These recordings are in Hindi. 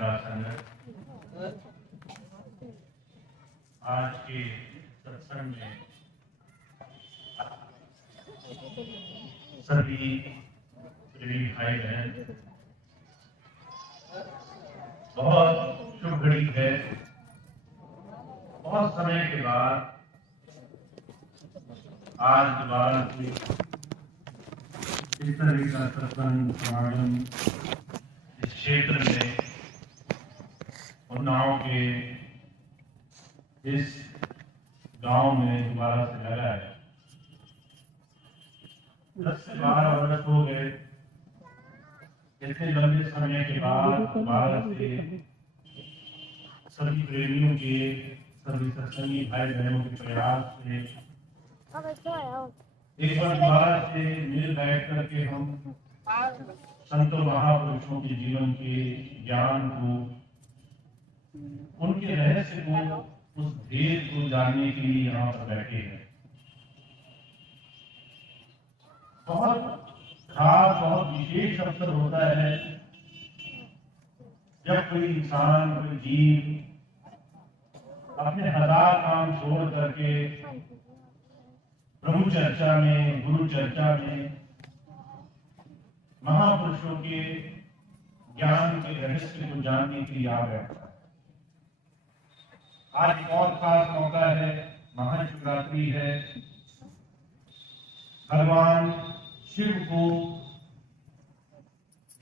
का संगत, आज के सत्संग में सभी प्रेमी भाई बहन, बहुत शुभ घड़ी है। बहुत समय के बाद आज दोबारा से इस तरह का सत्संग समागम इस क्षेत्र में उन्नाव के इस गांव में दोबारा से लगा है। 10 से 12 वर्ष हो गए। इतने लंबे समय के बाद दोबारा से सभी प्रेमियों के, सभी सत्संगी भाई बहनों के प्रयास से एक बार दोबारा से मिल बैठ करके हम संतों महापुरुषों के जीवन के ज्ञान को, उनके रहस्य को, उस भेद को जानने के लिए यहाँ पर बैठे हैं। बहुत खास, बहुत विशेष अवसर होता है जब कोई इंसान, कोई जीव अपने हजार काम छोड़ करके प्रभु चर्चा में, गुरु चर्चा में, महापुरुषों के ज्ञान के रहस्य को जानने के लिए आ बैठता है। आज एक और खास मौका है, महाशिवरात्रि है। भगवान शिव को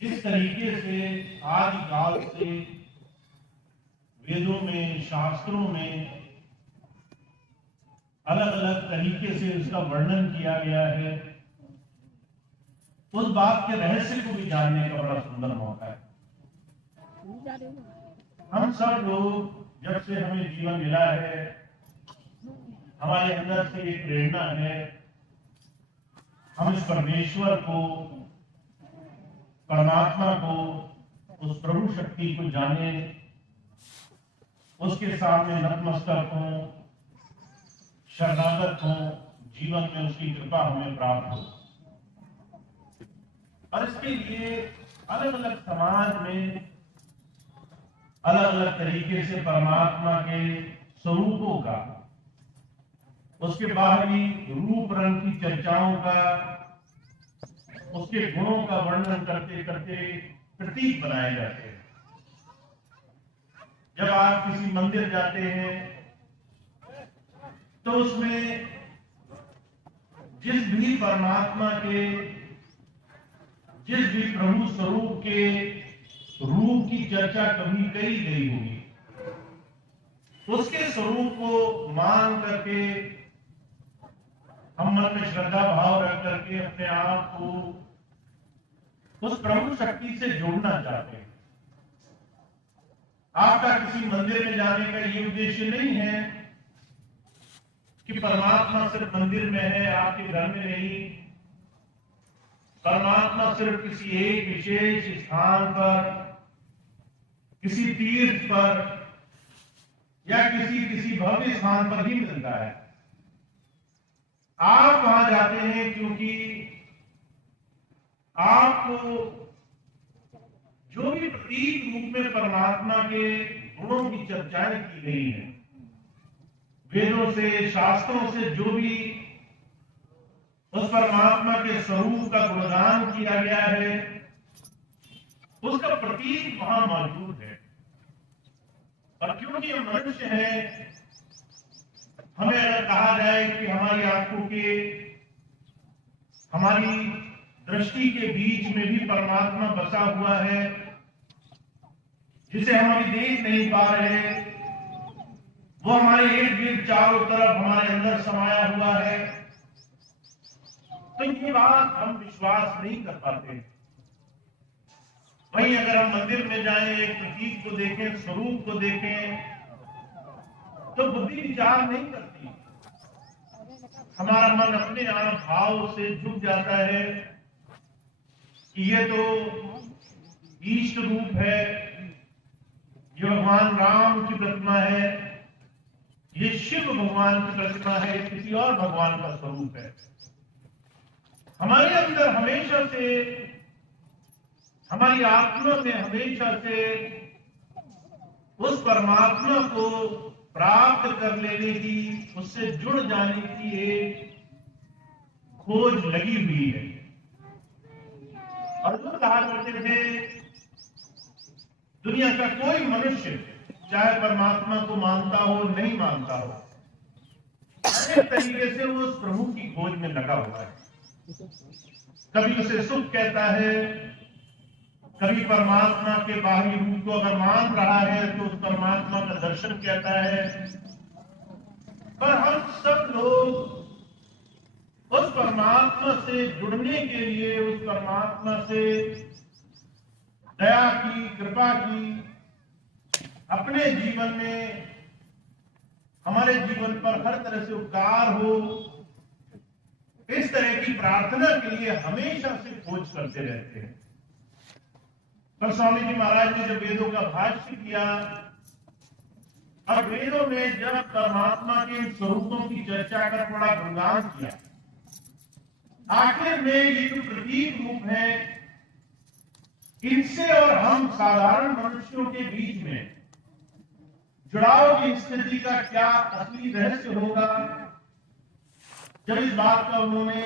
जिस तरीके से आदिकाल से वेदों में, शास्त्रों में अलग अलग तरीके से उसका वर्णन किया गया है, उस बात के रहस्य को भी जानने का बड़ा सुंदर मौका है। हम सब लोग, जब से हमें जीवन मिला है, हमारे अंदर से एक प्रेरणा है, हम इस परमेश्वर को, परमात्मा को, उस प्रभु शक्ति को जाने, उसके सामने नतमस्तक हों, शरणागत हो, जीवन में उसकी कृपा हमें प्राप्त हो। और इसके लिए अलग अलग समाज में अलग अलग तरीके से परमात्मा के स्वरूपों का, उसके बाहरी रूप रंग की चर्चाओं का, उसके गुणों का वर्णन करते करते प्रतीक बनाए जाते हैं। जब आप किसी मंदिर जाते हैं तो उसमें जिस भी परमात्मा के, जिस भी प्रभु स्वरूप के रूप की चर्चा कभी कही गई होगी, उसके स्वरूप को मान करके हम मन में श्रद्धा भाव रख करके अपने आप को उस प्रभु शक्ति से जोड़ना चाहते हैं। आपका किसी मंदिर में जाने का ये उद्देश्य नहीं है कि परमात्मा सिर्फ मंदिर में है, आपके घर में नहीं। परमात्मा सिर्फ किसी एक विशेष स्थान पर, किसी तीर्थ पर या किसी भव्य स्थान पर ही मिलता है। आप वहां जाते हैं क्योंकि आपको जो भी प्रतीक रूप में परमात्मा के गुणों की चर्चाएं की गई हैं, वेदों से, शास्त्रों से जो भी उस परमात्मा के स्वरूप का गुणगान किया गया है, उसका प्रतीक वहां मौजूद है। और क्योंकि हम मनुष्य हैं, हमें अगर कहा जाए कि हमारी आंखों के, हमारी दृष्टि के बीच में भी परमात्मा बसा हुआ है, जिसे हम अभी देख नहीं पा रहे, वो हमारे इर्द गिर्द चारों तरफ हमारे अंदर समाया हुआ है, तो ये बात हम विश्वास नहीं कर पाते। वहीं अगर हम मंदिर में जाएं, एक प्रतीक को देखें, स्वरूप को देखें, तो बुद्धि विचार नहीं करती। हमारा मन अपने आप भाव से झुक जाता है कि ये तो इष्ट रूप है, ये भगवान राम की प्रतिमा है, ये शिव भगवान की प्रतिमा है, किसी और भगवान का स्वरूप है। हमारे अंदर हमेशा से, हमारी आत्मा में हमेशा से उस परमात्मा को प्राप्त कर लेने की, उससे जुड़ जाने की एक खोज लगी हुई है। और जो कहा करते थे, दुनिया का कोई मनुष्य चाहे परमात्मा को मानता हो नहीं मानता हो, एक तरीके से वो उस प्रभु की खोज में लगा हुआ है। कभी उसे सुख कहता है, कभी परमात्मा के बाहरी रूप को अगर मान रहा है तो उस परमात्मा का दर्शन कहता है। पर हम सब लोग उस परमात्मा से जुड़ने के लिए, उस परमात्मा से दया की, कृपा की, अपने जीवन में, हमारे जीवन पर हर तरह से उपकार हो, इस तरह की प्रार्थना के लिए हमेशा से खोज करते रहते हैं। पर स्वामी जी महाराज ने जब वेदों का भाष्य किया और वेदों में जब परमात्मा के स्वरूपों की चर्चा का थोड़ा गुणगान किया, आखिर में ये जो प्रतीक रूप है, इनसे और हम साधारण मनुष्यों के बीच में जुड़ाव की स्थिति का क्या असली रहस्य होगा, जब इस बात का उन्होंने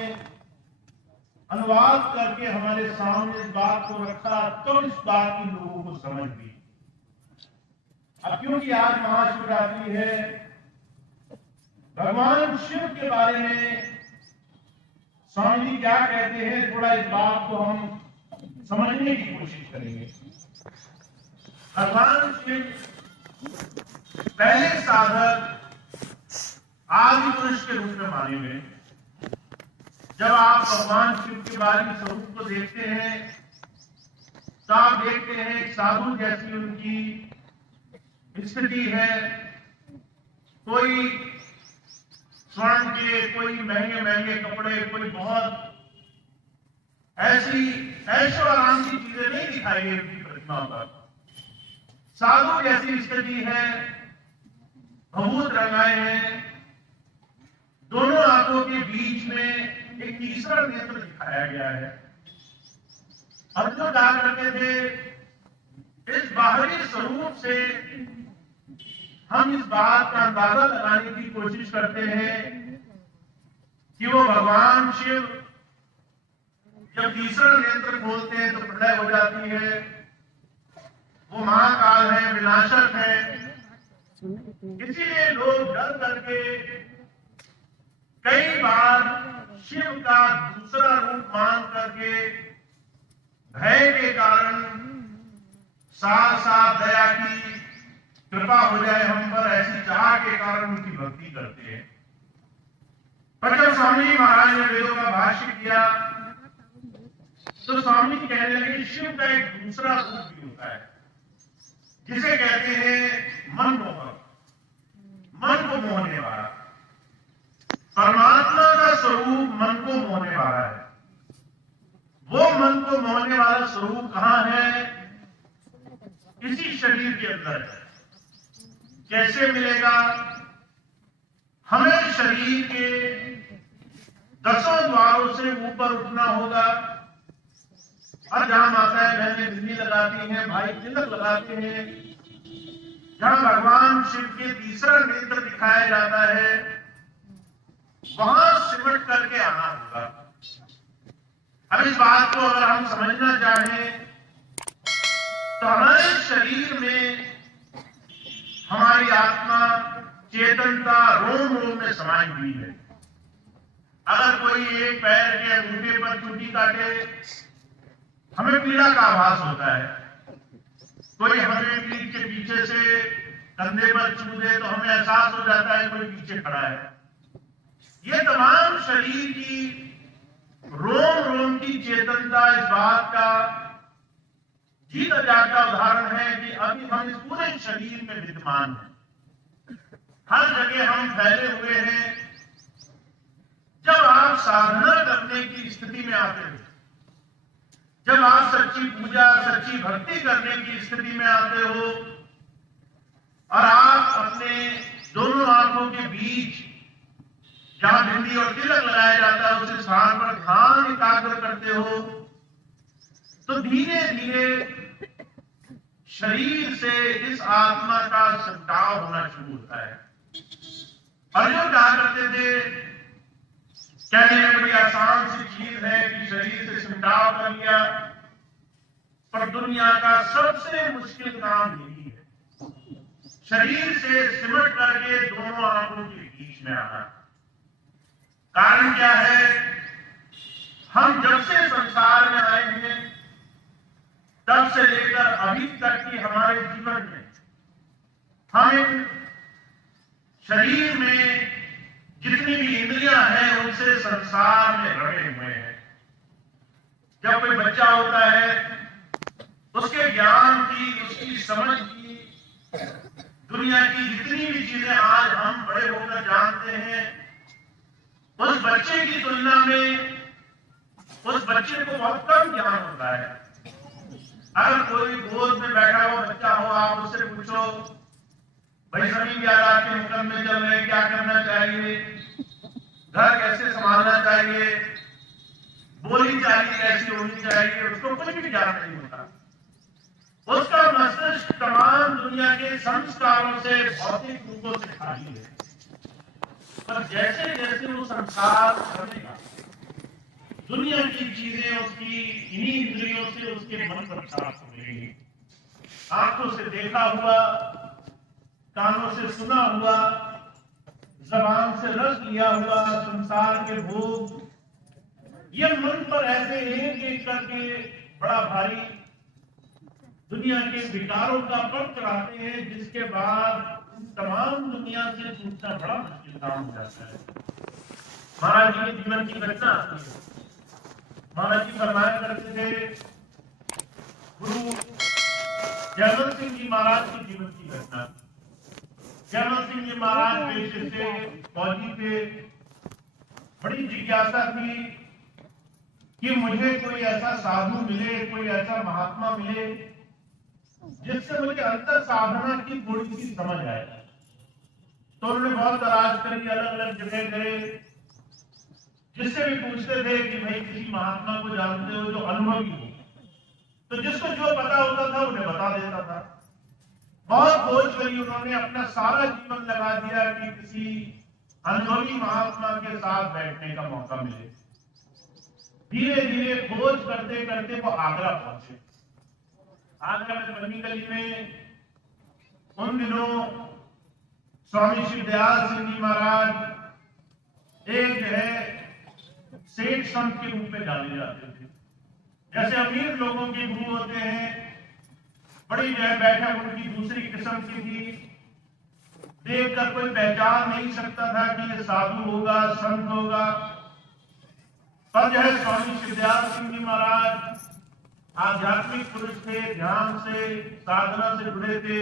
अनुवाद करके हमारे सामने इस बात को रखा, तो इस बात की लोगों को समझ भी। अब क्योंकि आज महाशिवरात्रि है, भगवान शिव के बारे में स्वामी जी क्या कहते हैं, थोड़ा इस बात को हम समझने की कोशिश करेंगे। भगवान शिव पहले साधक आदि पुरुष के रूप में माने गए। जब आप भगवान शिव के बाहरी स्वरूप को देखते हैं तो आप देखते हैं एक साधु जैसी उनकी स्थिति है। कोई स्वर्ण के, कोई महंगे महंगे कपड़े, कोई बहुत ऐसी ऐशो आराम की चीजें नहीं दिखाई गई उनकी प्रतिमा पर। साधु जैसी स्थिति है, भभूत रंगाए हैं, दोनों आंखों के बीच में एक तीसरा नेत्र दिखाया गया है। अर्जुन कहा करते थे, इस बाहरी स्वरूप से हम इस बात का अंदाजा लगाने की कोशिश करते हैं कि वो भगवान शिव जब तीसरा नेत्र खोलते हैं तो प्रलय हो जाती है, वो महाकाल है, विनाशक है। इसीलिए लोग डर करके कई बार शिव का दूसरा रूप मान करके भय के कारण, साथ साथ दया की कृपा हो जाए हम पर, ऐसी चाह के कारण उनकी भक्ति करते हैं। पर जब स्वामी महाराज ने वेदों का भाष्य किया तो स्वामी कहने लगे शिव का एक दूसरा रूप भी होता है, जिसे कहते हैं मनमोहक, मन को मोहने वाला। परमात्मा का स्वरूप मन को मोहने वाला है। वो मन को मोहने वाला स्वरूप कहां है? इसी शरीर के अंदर है। कैसे मिलेगा? हमें शरीर के 10 द्वारों से ऊपर उठना होगा। और जहां माताएं बहनें बिंदी लगाती हैं, भाई तिलक लगाते हैं, जहां भगवान शिव के तीसरा नेत्र दिखाया जाता है, वहां सिमट करके आना होगा। अब इस बात को अगर हम समझना चाहें तो हमारे शरीर में हमारी आत्मा, चेतनता रोम रोम में समाई हुई है। अगर कोई एक पैर के अंगूठे पर चूटी काटे, हमें पीड़ा का आभास होता है। कोई हमें पीठ के पीछे से कंधे पर छू दे तो हमें एहसास हो जाता है कोई पीछे खड़ा है। ये तमाम शरीर की रोम रोम की चेतनता इस बात का जीता जागता उदाहरण है कि अभी हम इस पूरे शरीर में विद्यमान हैं। हर जगह हम फैले हुए हैं। जब आप साधना करने की स्थिति में आते हो, जब आप सच्ची पूजा, सच्ची भक्ति करने की स्थिति में आते हो और आप अपने दोनों आंखों के बीच जहां बिंदी और तिलक लगाया जाता है उस स्थान पर ध्यान एकाग्र करते हो, तो धीरे धीरे शरीर से इस आत्मा का संताव होना शुरू होता है। अर्जुन कहा करते थे, कहने में बड़ी आसान सी चीज है कि शरीर से संताव कर लिया, पर दुनिया का सबसे मुश्किल काम यही है, शरीर से सिमट करके दोनों आंखों के बीच में आना। कारण क्या है? हम जब से संसार में आए हैं तब से लेकर अभी तक की हमारे जीवन में हम शरीर में जितनी भी इंद्रियां हैं उनसे संसार में रमे हुए हैं। जब कोई बच्चा होता है उसके ज्ञान की, उसकी समझ की, दुनिया की जितनी भी चीजें आज हम बड़े होकर जानते हैं, उस बच्चे की तुलना में उस बच्चे को बहुत कम ज्ञान होता है। अगर कोई गोद में बैठा हुआ बच्चा हो, आप उससे पूछो, भाई सभी हालात के मुकदमे में चल रहे, क्या करना चाहिए, घर कैसे संभालना चाहिए, बोली चाहिए कैसी होनी चाहिए, उसको कुछ भी ज्ञान नहीं होता। उसका मस्तिष्क तमाम दुनिया के संस्कारों से, भौतिक रूपों से खाली है। पर जैसे जैसे वो संसार करेगा, दुनिया की चीजें उसकी इन्हीं इंद्रियों से उसके मन पर प्राप्त होंगी। आंखों से देखा हुआ, कानों से सुना हुआ, जबान से रस लिया हुआ संसार के भोग, ये मन पर ऐसे एक एक करके बड़ा भारी दुनिया के विकारों का पट चढ़ाते हैं, जिसके बाद तमाम दुनिया से छूटना बड़ा मुश्किल काम हो जाता है। महाराज जी के जीवन की घटना आती है। महाराज जी फरमाया करते थे, गुरु जयवंत सिंह जी महाराज के जीवन की घटना। जयवंत सिंह जी महाराज पेशे से फौजी थे। बड़ी जिज्ञासा थी कि मुझे कोई ऐसा साधु मिले, कोई ऐसा महात्मा मिले जिससे मुझे अंतर साधना की थोड़ी सी समझ आए। तो उन्होंने बहुत तलाश करी, अलग अलग जगह गए, जिससे भी पूछते थे कि भाई किसी महात्मा को जानते हो जो अनुभवी हो, तो जिसको जो पता होता था उन्हें बता देता था। बहुत खोज करी उन्होंने, अपना सारा जीवन लगा दिया कि किसी अनुभवी महात्मा के साथ बैठने का मौका मिले। धीरे धीरे खोज करते करते वो आगरा पहुंचे। आगरा में बनी गली में उन दिनों स्वामी श्री दयाल सिंह जी महाराज एक जो है सेठ संत के रूप में जाने जाते थे। जैसे अमीर लोगों के गुरु होते हैं, बड़ी जो है बैठक उनकी दूसरी किस्म की थी। देखकर कोई पहचान नहीं सकता था कि ये साधु होगा, संत होगा। पर जो है स्वामी श्री दयाल सिंह जी महाराज आध्यात्मिक पुरुष थे, ध्यान से, साधना से जुड़े थे।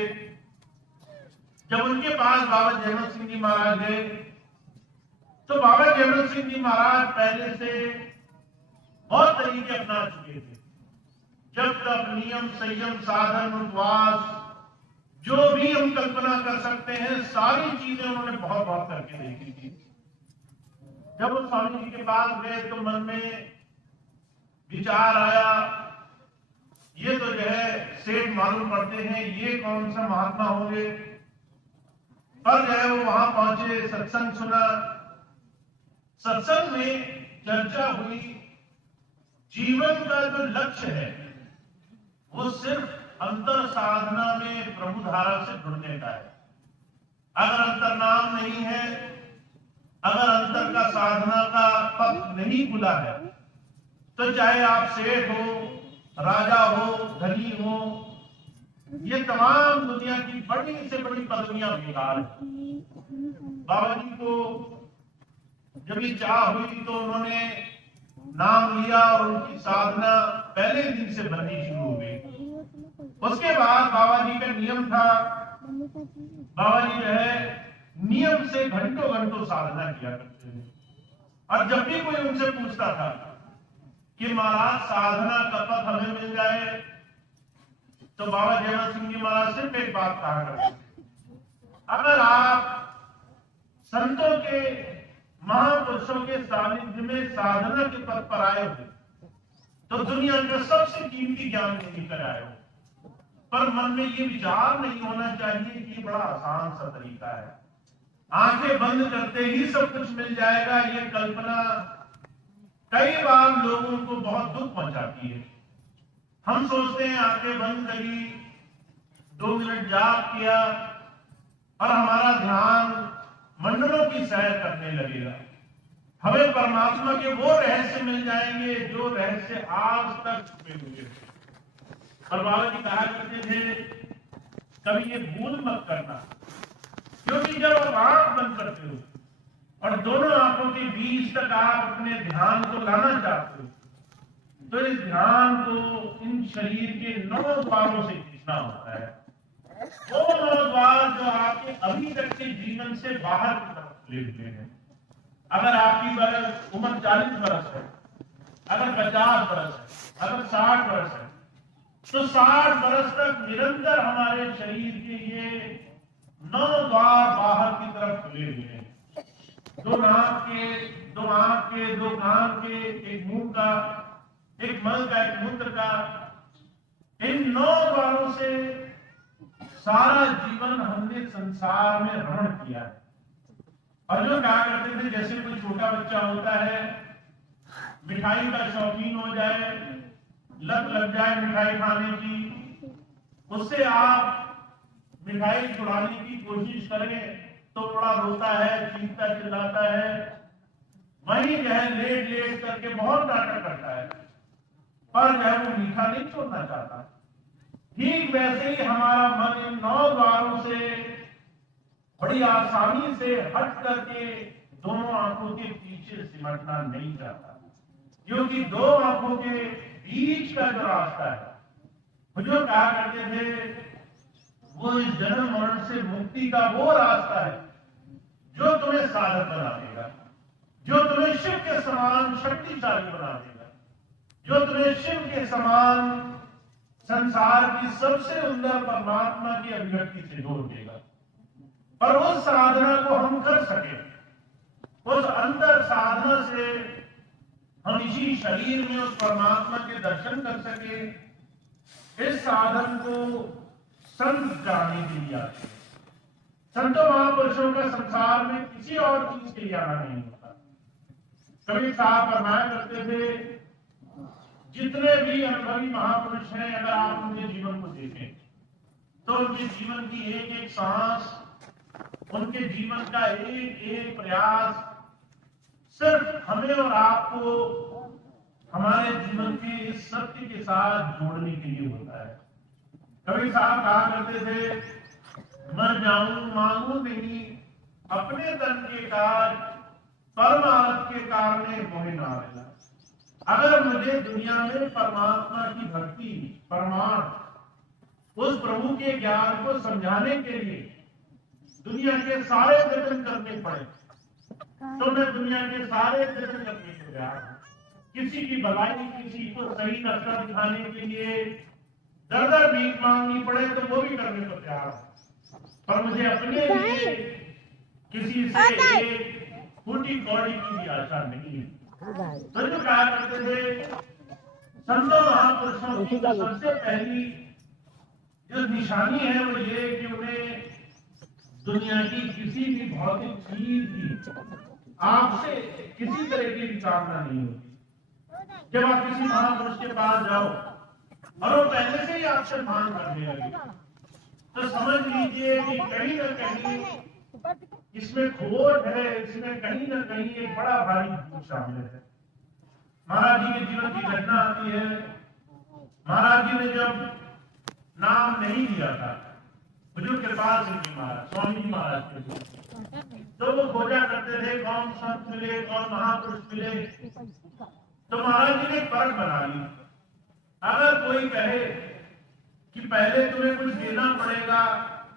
जब उनके पास बाबा जयवंत सिंह जी महाराज गए तो बाबा जयवंत सिंह जी महाराज पहले से बहुत तरीके अपना चुके थे। जब तक नियम, संयम, साधन, उपवास, जो भी हम कल्पना कर सकते हैं, सारी चीजें उन्होंने बहुत बहुत करके देखी थी। जब उस स्वामी जी के पास गए तो मन में विचार आया, ये तो जो है सेठ मालूम पड़ते हैं, ये कौन सा महात्मा होंगे। पर जो है वो वहां पहुंचे, सत्संग सुना। सत्संग में चर्चा हुई, जीवन का जो लक्ष्य है वो सिर्फ अंतर साधना में प्रभु धारा से जुड़ने का है। अगर अंतर्नाम नहीं है, अगर अंतर का साधना का पथ नहीं खुला है, तो चाहे आप सेठ हो, राजा हो, धनी हो, ये तमाम दुनिया की बड़ी से बड़ी पदवियां बेकार है। बाबा जी को जब ये चाह हुई तो उन्होंने नाम लिया और उनकी साधना पहले दिन से बननी शुरू हो गई। उसके बाद बाबा जी का नियम था, बाबा जी जो है नियम से घंटों घंटों साधना किया करते थे। और जब भी कोई उनसे पूछता था कि महाराज साधना का पथ हमें मिल जाए, तो बाबा जयवंत सिंह जी महाराज सिर्फ एक बात कहा करते थे, अगर आप संतों के, महापुरुषों के सानिध्य में साधना के पथ पर आए हो तो दुनिया का सबसे कीमती ज्ञान लेकर आए हो। पर मन में ये विचार नहीं होना चाहिए कि ये बड़ा आसान सा तरीका है, आंखें बंद करते ही सब कुछ मिल जाएगा। ये कल्पना कई बार लोगों को बहुत दुख पहुंचाती है। हम सोचते हैं आंखें बंद करी, 2 मिनट जाप किया और हमारा ध्यान मंडलों की सैर करने लगेगा, हमें परमात्मा के वो रहस्य मिल जाएंगे जो रहस्य आज तक छुपे हुए थे। और बाबा जी कहा करते थे, कभी ये भूल मत करना, क्योंकि जब आप आंख बंद करते हो और दोनों आंखों के बीच तक आप अपने ध्यान को लाना चाहते हो, तो इस ध्यान को इन शरीर के 9 द्वारों से खींचना होता है। वो 9 द्वार जो आपके अभी तक के जीवन से बाहर की तरफ खुले हुए हैं। अगर आपकी उम्र 40 वर्ष है, अगर 50 वर्ष है, अगर 60 वर्ष है, तो 60 वर्ष तक निरंतर हमारे शरीर के ये 9 द्वार बाहर की तरफ खुले हुए हैं। 2 नाक के, 2 आंख के, 2 कान के, एक मुंह का, एक मल का, एक मूत्र का। इन 9 द्वारों से सारा जीवन हमने संसार में रमण किया है। और जो क्या करते थे, जैसे कोई छोटा बच्चा होता है, मिठाई का शौकीन हो जाए, लत लग जाए मिठाई खाने की, उससे आप मिठाई छुड़ाने की कोशिश करें तो बड़ा रोता है, चीखता चिल्लाता है, वहीं जो है लेट लेट करके बहुत नाटक करता है, पर जो है वो मीठा नहीं छोड़ना चाहता। ठीक वैसे ही हमारा मन इन 9 द्वारों से बड़ी आसानी से हट करके दोनों आंखों के पीछे सिमटना नहीं चाहता, क्योंकि 2 आंखों के बीच का जो रास्ता है, वो जो कहा करते थे, वो इस जन्म मरण से मुक्ति का वो रास्ता है जो तुम्हें साधक बना देगा, जो तुम्हें शिव के समान शक्तिशाली बना देगा, जो तुम्हें शिव के समान संसार की सबसे सुंदर परमात्मा की अभिव्यक्ति से जोड़ देगा। पर उस साधना को हम कर सके, उस अंतर साधना से हम इसी शरीर में उस परमात्मा के दर्शन कर सके, इस साधन को संत जाने के लिए आते हैं। संतों महापुरुषों का संसार में किसी और चीज के लिए आना नहीं होता। कभी साहब फरमाया करते थे, जितने भी अनुभवी महापुरुष हैं, अगर आप उनके जीवन को देखें तो उनके जीवन की एक एक सांस, उनके जीवन का एक एक प्रयास सिर्फ हमें और आपको हमारे जीवन के इस सत्य के साथ जोड़ने के लिए होता है। कभी साहब कहा करते थे, मर जाऊं मांगू नहीं, अपने तन के काज परमार्थ के कारण मोहे ना आवेला। अगर मुझे दुनिया में परमात्मा की भक्ति, परमार्थ, उस प्रभु के ज्ञान को समझाने के लिए दुनिया के सारे जतन करने पड़े, तो मैं दुनिया के सारे जतन करने को तैयार हूं। किसी की भलाई, किसी को सही रास्ता दिखाने के लिए दर भीख मांगनी पड़े तो वो भी करने को तैयार हूं, पर मुझे अपने लिए किसी से एक फूटी कौड़ी की भी आशा नहीं है। तो जो कहा करते थे, संतों महापुरुषों की सबसे पहली जो निशानी है वो ये कि उन्हें दुनिया की किसी भी भौतिक चीज की आपसे किसी तरह की विचारना नहीं होती। जब आप किसी महापुरुष के पास जाओ और वो पहले से ही आपसे मांग करने लगे, तो समझ लीजिए कि कहीं ना कहीं इसमें खोट है, इसमें कहीं ना कहीं एक बड़ा भारी भूत शामिल है। महाराज जी के जीवन की घटना आती है। महाराज जी ने जब नाम नहीं लिया था, बुजुर्ग कृपाल सिंह जी महाराज, स्वामी जी महाराज के, तो वो खोजा करते थे कौन संत मिले, कौन महापुरुष मिले। तो महाराज जी ने फर्क बना ली, अगर कोई कहे कि पहले तुम्हें कुछ देना पड़ेगा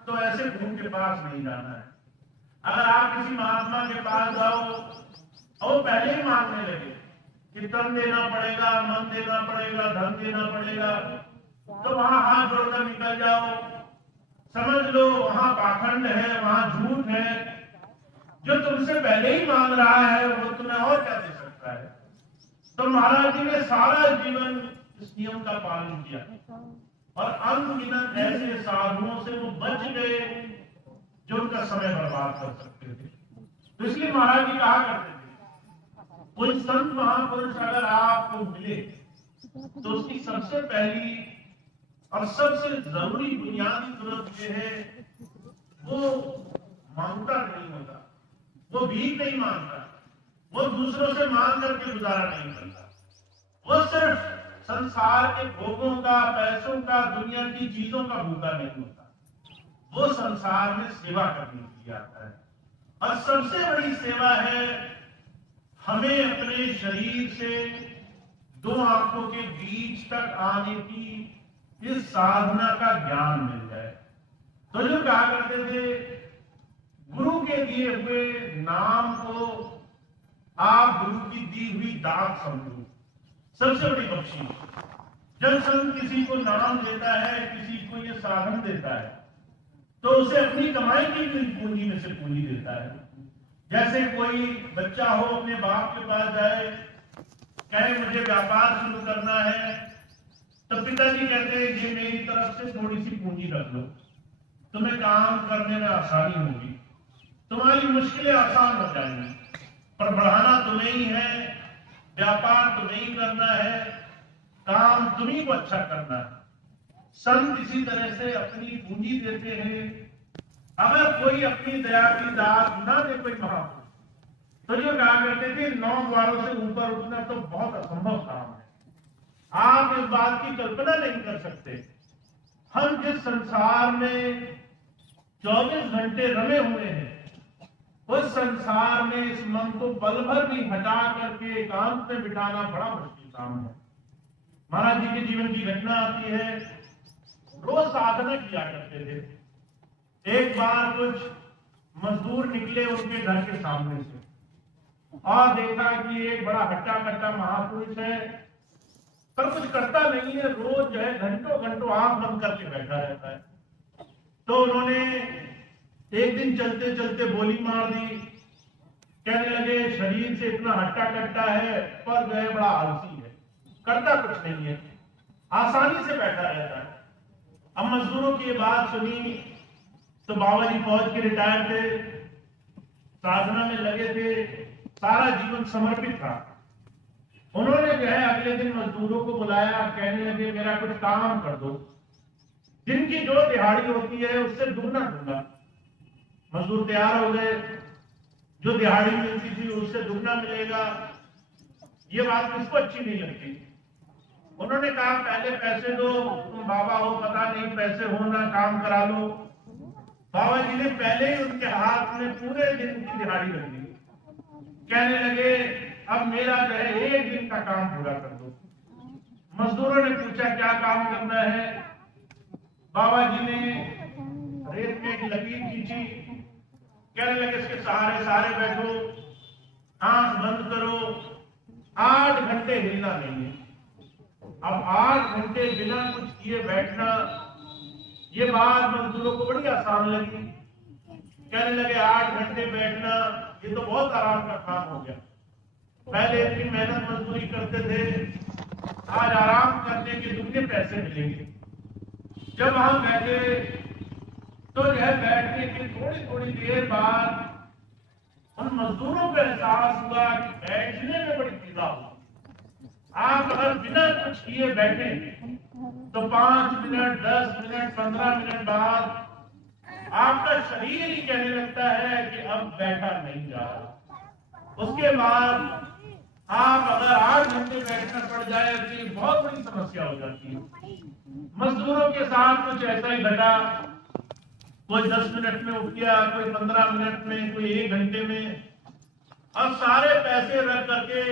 तो ऐसे गुरु के पास नहीं जाना है। अगर आप किसी महात्मा के पास जाओ और पहले ही मांगने लगे कि तन देना पड़ेगा, मन देना पड़ेगा, धन देना पड़ेगा, तो वहां हाथ जोड़कर निकल जाओ। समझ लो वहां पाखंड है, वहां झूठ है। जो तुमसे पहले ही मांग रहा है वो तुम्हें और क्या दे सकता है। तो महाराज जी ने सारा जीवन इस नियम का पालन किया। और अनगिनत ऐसे साधुओं से वो बच गए जो उनका समय बर्बाद कर सकते थे। तो इसलिए महाराज जी कहा करते थे, कोई संत महापुरुष अगर आपको मिले तो उसकी सबसे पहली और सबसे जरूरी बुनियादी जरूरत यह है, वो मांगता नहीं होता, वो भीख नहीं मांगता, वो दूसरों से मांग करके गुजारा नहीं करता, वो सिर्फ संसार के भोगों का, पैसों का, दुनिया की चीजों का भूखा नहीं होता, वो संसार में सेवा करने के लिए आता है। और सबसे बड़ी सेवा है हमें अपने शरीर से दो आंखों के बीच तक आने की इस साधना का ज्ञान मिल जाए। तो जो कहा करते थे, गुरु के दिए हुए नाम को आप गुरु की दी हुई दात समझो, सबसे बड़ी बख्शीश। जब संत किसी को नाम देता है, किसी को ये साधन देता है, तो उसे अपनी कमाई की पूंजी में से पूंजी देता है। जैसे कोई बच्चा हो, अपने बाप के पास जाए, कहे मुझे व्यापार शुरू करना है, तो पिताजी कहते हैं ये मेरी तरफ से थोड़ी सी पूंजी रख लो, तुम्हें काम करने में आसानी होगी, तुम्हारी मुश्किलें आसान हो जाएंगी, पर बढ़ाना तुम्हें ही है, व्यापार तुम्हें ही करना है, काम तुम्हीं को अच्छा करना है। संत इसी तरह से अपनी पूंजी देते हैं। अगर कोई अपनी दया की दात ना दे कोई महापुरुष, तो जो कहा करते थे 9 द्वारों से ऊपर उठना तो बहुत असंभव काम है। आप इस बात की कल्पना नहीं कर सकते। हम जिस संसार में 24 घंटे रमे हुए हैं, उस संसार में इस मन को पल भर भी हटा करके एकांत में बिठाना बड़ा मुश्किल काम है। महाराज जी के जीवन की घटना आती है, रोज साधना किया करते थे। एक बार कुछ मजदूर निकले उनके घर के सामने से और देखा कि एक बड़ा हट्टा कट्टा महापुरुष है, पर कुछ करता नहीं है, रोज जो है घंटों घंटों आंख बंद करके बैठा रहता है। तो उन्होंने एक दिन चलते चलते बोली मार दी, कहने लगे शरीर से इतना हट्टा कट्टा है, पर जो है बड़ा आलसी है, करता कुछ नहीं है, आसानी से बैठा रहता है। अब मजदूरों की ये बात सुनी तो बाबा जी फौज के रिटायर थे, साधना में लगे थे, सारा जीवन समर्पित था। उन्होंने जो है अगले दिन मजदूरों को बुलाया, कहने लगे मेरा कुछ काम कर दो, दिन की जो दिहाड़ी होती है उससे दुगना दूंगा। मजदूर तैयार हो गए, जो दिहाड़ी मिलती थी उससे दुगना मिलेगा। ये बात किसको अच्छी नहीं लगती। उन्होंने कहा पहले पैसे दो, तुम बाबा हो, पता नहीं पैसे हो ना, काम करा लो। बाबा जी ने पहले ही उनके हाथ में पूरे दिन की दिहाड़ी रख दी। कहने लगे अब मेरा जो है एक दिन का काम पूरा कर दो। मजदूरों ने पूछा क्या काम करना है। बाबा जी ने रेत में एक लकीर खींची, कहने लगे इसके सहारे सारे बैठो, आंख बंद करो, 8 घंटे हिलना नहीं है। अब 8 घंटे बिना कुछ किए बैठना, ये बात मजदूरों को बड़ी आसान लगी। कहने लगे 8 घंटे बैठना ये तो बहुत आराम का काम हो गया, पहले इतनी मेहनत मजदूरी करते थे, आज आराम करने के दुगने पैसे मिलेंगे। जब हम बैठे तो यह बैठने की थोड़ी थोड़ी देर बाद उन मजदूरों को एहसास हुआ कि बैठने में बड़ी पीड़ा हुई। आप अगर बिना कुछ किए बैठे तो 5 मिनट, 10 मिनट, 15 मिनट बाद आपका शरीर ही कहने लगता है कि अब बैठा नहीं जा रहा। उसके बाद आप अगर 8 घंटे बैठना पड़ जाए तो ये बहुत बड़ी समस्या हो जाती है। मजदूरों के साथ कुछ ऐसा ही घटा, कोई 10 मिनट में उठ गया, कोई 15 मिनट में, कोई 1 घंटे में। अब सारे पैसे रख करके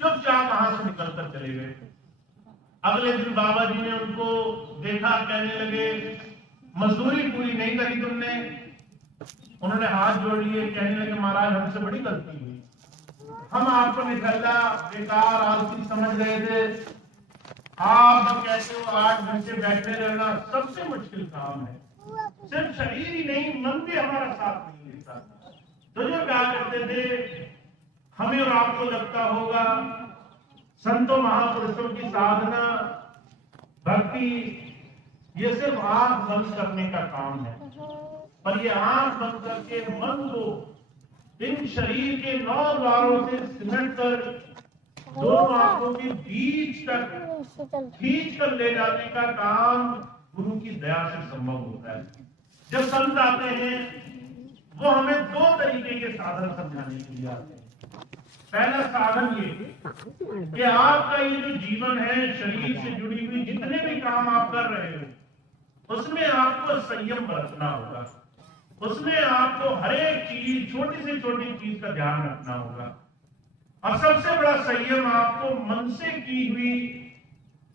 चुपचाप वहां से निकल कर चले गए। अगले दिन बाबा जी ने उनको देखा, कहने लगे मजदूरी पूरी नहीं करी तुमने। उन्होंने हाथ जोड़ लिए, कहने लगे महाराज हमसे बड़ी गलती हुई, हम आपको निकलना बेकार आलसी समझ रहे थे। आप कहते हो 8 घंटे बैठे रहना सबसे मुश्किल काम है, सिर्फ शरीर ही नहीं मन भी हमारा साथ नहीं देता। तो जो क्या करते थे, हमें और आपको लगता होगा संतों महापुरुषों की साधना भक्ति ये सिर्फ आंख बंद करने का काम है, पर ये आंख बंद करके मन को इन शरीर के 9 द्वारों से सिमट कर दोनों आंखों के बीच तक खींच कर ले जाने का काम गुरु की दया से संभव होता है। जब संत आते हैं वो हमें 2 तरीके के साधन समझाने के लिए आते हैं। पहला साधन ये कि आपका ये जो जीवन है, शरीर से जुड़ी हुई जितने भी काम आप कर रहे हो उसमें आपको संयम बरतना होगा, उसमें आपको हर एक चीज, छोटी से छोटी चीज का ध्यान रखना होगा। और सबसे बड़ा संयम आपको मन से की हुई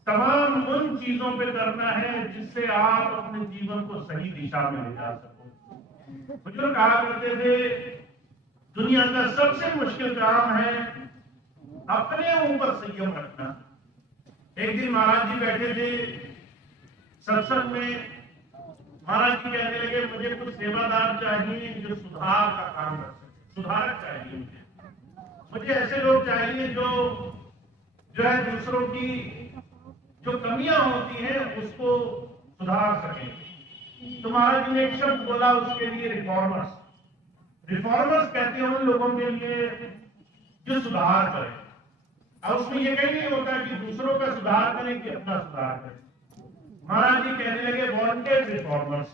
तमाम उन चीजों पे करना है जिससे आप अपने जीवन को सही दिशा में ले जा सको। बुजुर्ग कहा करते थे दुनिया का सबसे मुश्किल काम है अपने ऊपर संयम रखना। एक दिन महाराज जी बैठे थे सत्संग में, महाराज जी कहने लगे मुझे कुछ सेवादार चाहिए जो सुधार का काम कर सके, सुधारक चाहिए मुझे ऐसे लोग चाहिए जो है दूसरों की जो कमियां होती हैं उसको सुधार सके। तो महाराज जी ने एक शब्द बोला उसके लिए, रिफॉर्मर्स। रिफॉर्मर्स कहते हैं उन लोगों के लिए जो सुधार करें, और उसमें यह कहीं नहीं होता कि दूसरों का सुधार करें कि अपना सुधार करें। महाराज जी कहने लगे वॉन्टेड रिफॉर्मर्स,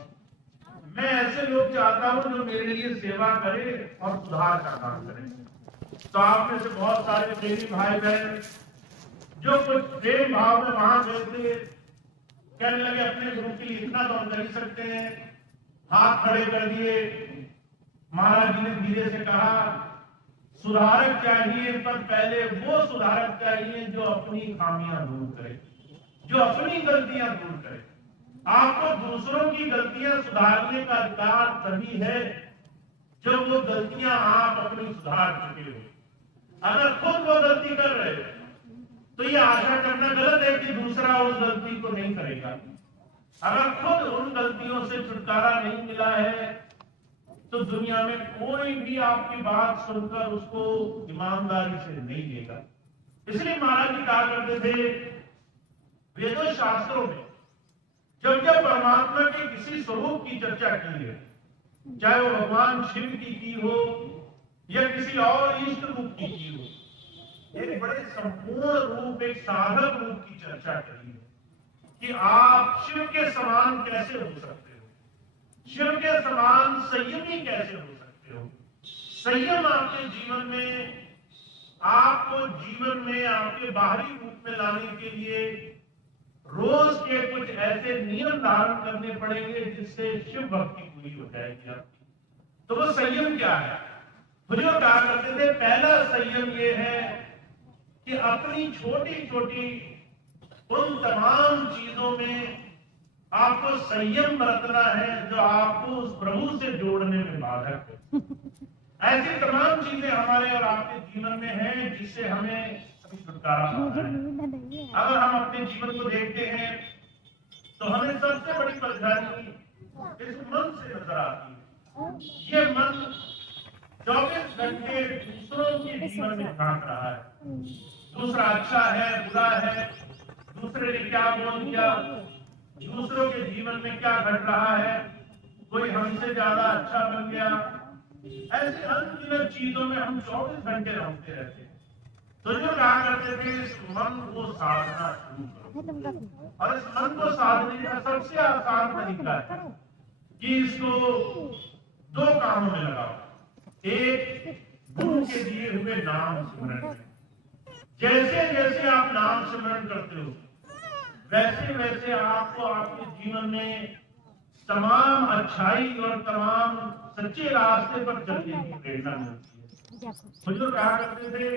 मैं ऐसे लोग चाहता हूं जो मेरे लिए सेवा करे और सुधार का काम करे। तो आप में से बहुत सारे प्रेमी भाई बहन जो कुछ प्रेम भाव में वहां गए थे, कहने लगे अपने गुरु के लिए इतना तो हम कर ही सकते हैं, हाथ खड़े कर दिए। महाराज जी ने धीरे से कहा सुधारक चाहिए, पर पहले वो सुधारक चाहिए जो अपनी खामियां दूर करे, जो अपनी गलतियां दूर करे। आपको दूसरों की गलतियां सुधारने का अधिकार तभी है जब वो गलतियां आप अपनी सुधार चुके हो। अगर खुद वो गलती कर रहे हो तो ये आशा करना गलत है कि दूसरा उस गलती को नहीं करेगा। अगर खुद उन गलतियों से छुटकारा नहीं मिला है तो दुनिया में कोई भी आपकी बात सुनकर उसको ईमानदारी से नहीं लेगा। इसलिए महाराज जी कहा करते थे वेदों शास्त्रों में जब जब परमात्मा के किसी स्वरूप की चर्चा की है, चाहे वो भगवान शिव की हो या किसी और इष्ट रूप की हो, एक बड़े संपूर्ण रूप, एक साधक रूप की चर्चा करी है कि आप शिव के समान कैसे हो सकते हो, शिव के समान संयमी कैसे हो सकते हो। संयम आपके जीवन में, आपको जीवन में आपके बाहरी रूप में लाने के लिए रोज के कुछ ऐसे नियम धारण करने पड़ेंगे जिससे शिव भक्ति पूरी हो जाएगी आपकी। तो वो संयम क्या है? मुझे कहा करते थे पहला संयम ये है कि अपनी छोटी छोटी उन तमाम चीजों में आपको संयम बरतना है जो आपको उस प्रभु से जोड़ने में बाधक है। ऐसी तमाम चीजें हमारे और आपके जीवन में हैं जिससे हमें छुटकारा पाना है। अगर हम अपने जीवन को देखते हैं तो हमें सबसे बड़ी परेशानी इस मन से नजर आती है। ये मन 24 घंटे दूसरों के जीवन में झांक रहा है, दूसरा अच्छा है बुरा है, दूसरे ने क्या बोल दिया, दूसरों के जीवन में क्या घट रहा है, कोई हमसे ज्यादा अच्छा बन गया, ऐसे अनगिनत चीजों में हम 24 घंटे रहते रहते हैं। तो जो कहा करते थे इस मन को साधना शुरू करो, और इस मन को साधने का सबसे आसान तरीका है कि इसको 2 कामों में लगाओ। एक, गुरु के दिए हुए नाम स्मरण। जैसे जैसे आप नाम स्मरण करते हो वैसे वैसे आपको आपके जीवन में तमाम अच्छाई और तमाम सच्चे रास्ते पर चलने की प्रेरणा मिलती है। बुजुर्ग कहा करते थे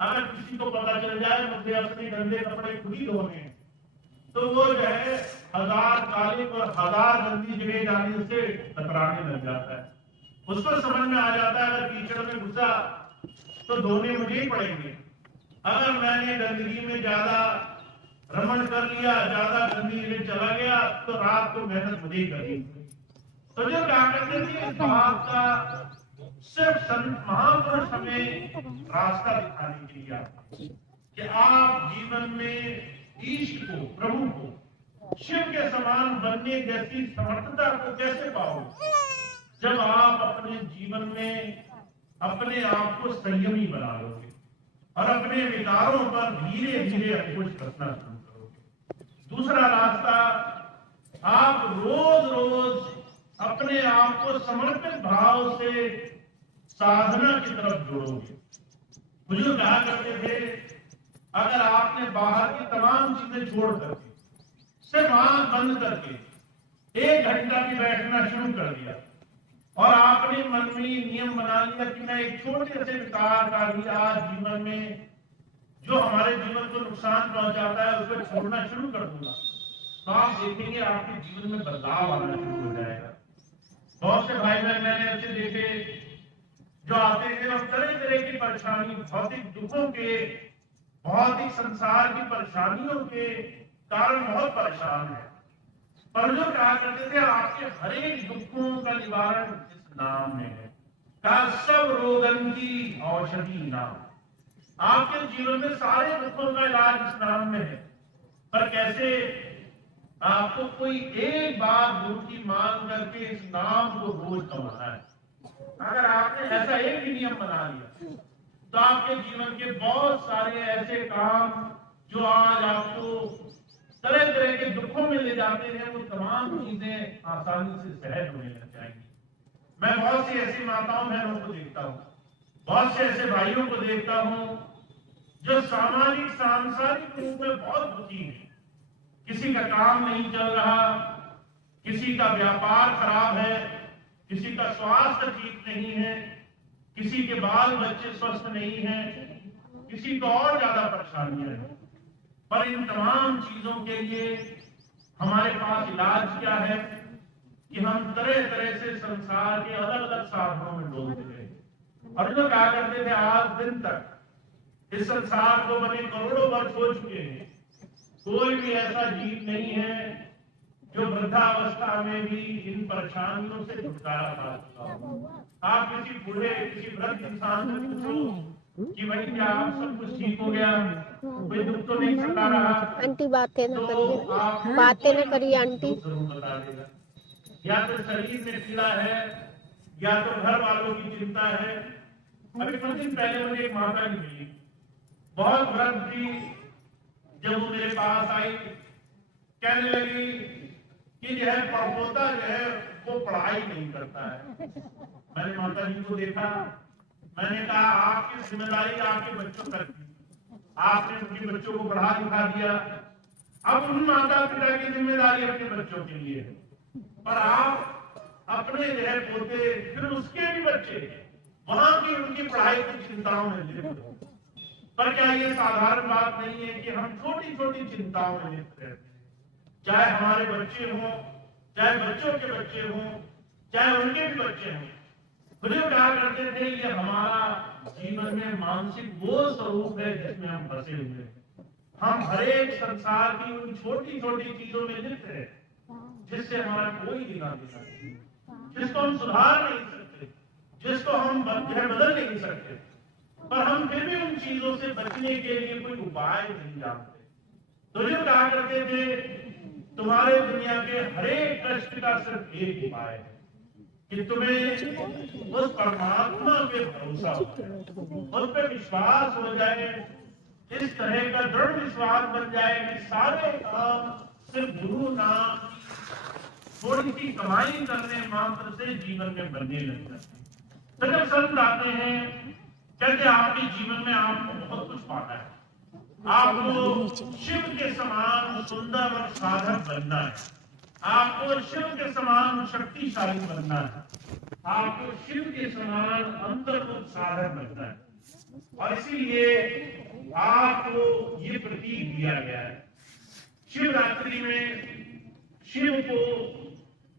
अगर किसी को पता चल जाए मुझे अपने गंदे कपड़े खुद ही धोने तो वो जो है 1000 कालिक और 1000 गंदी जगह जाने से टकराने लग जाता है। उसको समझ में आ जाता है अगर कीचड़ में घुसा तो धोने मुझे ही पड़ेंगे। अगर मैंने गंदगी में ज्यादा रमण कर लिया, ज्यादा गंदगी में चला गया तो रात को मेहनत मुझे ही करनी। तो जो क्या करते थे इस बात का सिर्फ संत महापुरुष हमें रास्ता दिखाने के लिए आते कि आप जीवन में ईश्वर को, प्रभु को शिव के समान बनने जैसी समर्थता को कैसे पाओगे जब आप अपने जीवन में अपने आप को संयमी बना लोगे और अपने विकारों पर धीरे धीरे अंकुश कसना शुरू करोगे। दूसरा रास्ता, आप रोज रोज अपने आप को समर्पित भाव से साधना की तरफ जोड़ोगे। बुजुर्ग कहा करते थे, अगर आपने बाहर की तमाम चीजें छोड़ करके सिर्फ आंख बंद करके 1 घंटा भी बैठना शुरू कर दिया और आपने मन में नियम बना लिया कि मैं एक छोटे से विकार का भी आज जीवन में जो हमारे जीवन को नुकसान पहुंचाता है उसको छोड़ना शुरू कर दूंगा, तो आप देखेंगे आपके जीवन में बदलाव आना शुरू हो जाएगा। बहुत से भाई बहन मैंने ऐसे देखे जो आते हैं और तरह तरह की परेशानी, भौतिक दुखों के, भौतिक संसार की परेशानियों के कारण बहुत परेशान है, पर जो कहा करते थे आपके हर एक दुखों का निवारण इस नाम में है। कहा सब रोगन की औषधि नाम। आपके जीवन में सारे दुखों का इलाज इस नाम में है। पर कैसे? आपको कोई एक बार गुरु की मांग करके इस नाम को रोज कमाना है। अगर आपने ऐसा एक ही नियम बना लिया तो आपके जीवन के बहुत सारे ऐसे काम जो आज आपको तरह तरह के दुखों में ले जाते हैं, वो तमाम चीजें आसानी से सहज होने लग जाएंगी। मैं बहुत सी ऐसी माताओं बहनों को देखता हूँ, बहुत से ऐसे भाइयों को देखता हूँ जो सामाजिक सांसारिक रूप में बहुत दुखी है। किसी का काम नहीं चल रहा, किसी का व्यापार खराब है, किसी का स्वास्थ्य ठीक नहीं है, किसी के बाल बच्चे स्वस्थ नहीं है, किसी को और ज्यादा परेशानियां हैं। पर इन तमाम चीजों के लिए हमारे पास इलाज क्या है कि हम तरह तरह से संसार के अलग अलग साधनों में डोलते रहे। और जो कहा करते थे आज दिन तक इस संसार को बने करोड़ों वर्ष हो चुके हैं, कोई भी ऐसा जीव नहीं है जो वृद्धावस्था में भी इन परेशानियों से छुटकारा पा चुका हो। आप किसी बूढ़े, किसी वृद्ध इंसान से पूछो कि भाई क्या आप सब कुछ ठीक हो गया, कोई दुख तो नहीं सता रहा? आंटी बातें न करिए, बातें न करिए आंटी। जरूर बता देगा। या तो शरीर में पीड़ा है, या तो घर वालों की चिंता है। अभी कुछ दिन पहले मुझे एक माता जी मिली, बहुत वृद्ध थी। जब वो मेरे पास आई, कहने लगी कि जो है परपोता जो है वो पढ़ाई नहीं करता है। मैंने माता जी को देखा, मैंने कहा आपकी जिम्मेदारी आपके बच्चों पर थी, आपने उनके बच्चों को पढ़ा लिखा दिया, अब उन माता पिता की जिम्मेदारी अपने बच्चों के लिए है। पर आप अपने जो है पोते, फिर उसके भी बच्चे, वहां की उनकी पढ़ाई की चिंताओं में लिप्त हो। पर क्या ये साधारण बात नहीं है कि हम छोटी छोटी चिंताओं में लिप्त रहते हैं? चाहे हमारे बच्चे हों, चाहे बच्चों के बच्चे हों, चाहे उनके भी बच्चे हों। मुझे क्या करते थे, ये हमारा जीवन में मानसिक वो स्वरूप है जिसमें हम फंसे हुए हैं। हम हर एक संसार की उन छोटी छोटी चीजों में लिप्त है जिससे हमारा कोई लेना देना नहीं, जिसको हम सुधार नहीं सकते, जिसको हम बदल नहीं सकते। पर हम फिर भी उन चीजों से बचने के लिए कोई उपाय नहीं जानते। तो जो कहा करते थे, तुम्हारे दुनिया के हर एक कष्ट का सिर्फ एक उपाय है कि तुम्हें उस परमात्मा पे भरोसा हो जाए, उस पर विश्वास हो जाए, इस तरह का दृढ़ विश्वास बन जाए कि सारे काम सिर्फ गुरु नाम थोड़ी सी कमाई करने मात्र से जीवन में बनने लग जाते हैं। तो जब संत आते हैं, कहते आपके जीवन में आपको बहुत कुछ पाना है, आपको शिव के समान सुंदर और साधक बनना है, आपको शिव के समान शक्तिशाली बनना है, आपको शिव के समान अंतर्मुख साधक बनना है। और इसीलिए आपको ये प्रतीक दिया गया है। शिवरात्रि में शिव को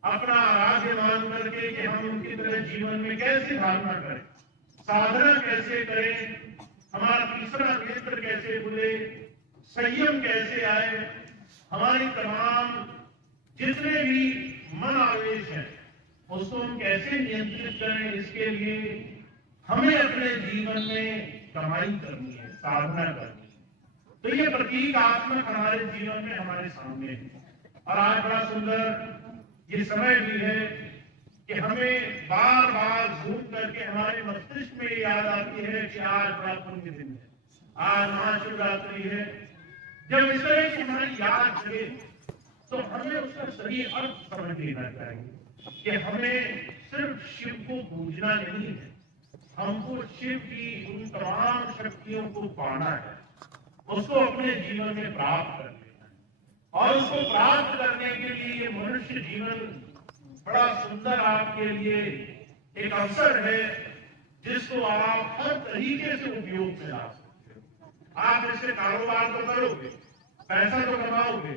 अपना आराध्य मान करके कि हम उनकी तरह जीवन में कैसे धारणा करें, साधना कैसे करें, हमारा तीसरा नेत्र कैसे खुले, संयम कैसे आए, हमारी तमाम जितने भी मन आवेश हैं उसको हम कैसे नियंत्रित करें, इसके लिए हमें अपने जीवन में कमाई करनी है, साधना करनी है। तो ये प्रतीकात्मक हमारे जीवन में हमारे सामने है। और आज बड़ा सुंदर ये समय भी है कि हमें बार बार घूम करके हमारे मस्तिष्क में याद आती है कि आज बड़ा पुण्य दिन है, आज महाशिवरात्रि है। जब इस तरह की हमारी याद जगे तो हमें उसका सही अर्थ समझ लेना चाहिए कि हमें सिर्फ शिव को पूजना नहीं है, हमको शिव की उन तमाम शक्तियों को पाना है, उसको अपने जीवन में प्राप्त कर लेना है। और उसको प्राप्त करने के लिए मनुष्य जीवन बड़ा सुंदर आपके लिए एक अवसर है जिसको आप हर तरीके से उपयोग में ला सकते हो। आप इससे कारोबार तो करोगे, पैसा तो कमाओगे,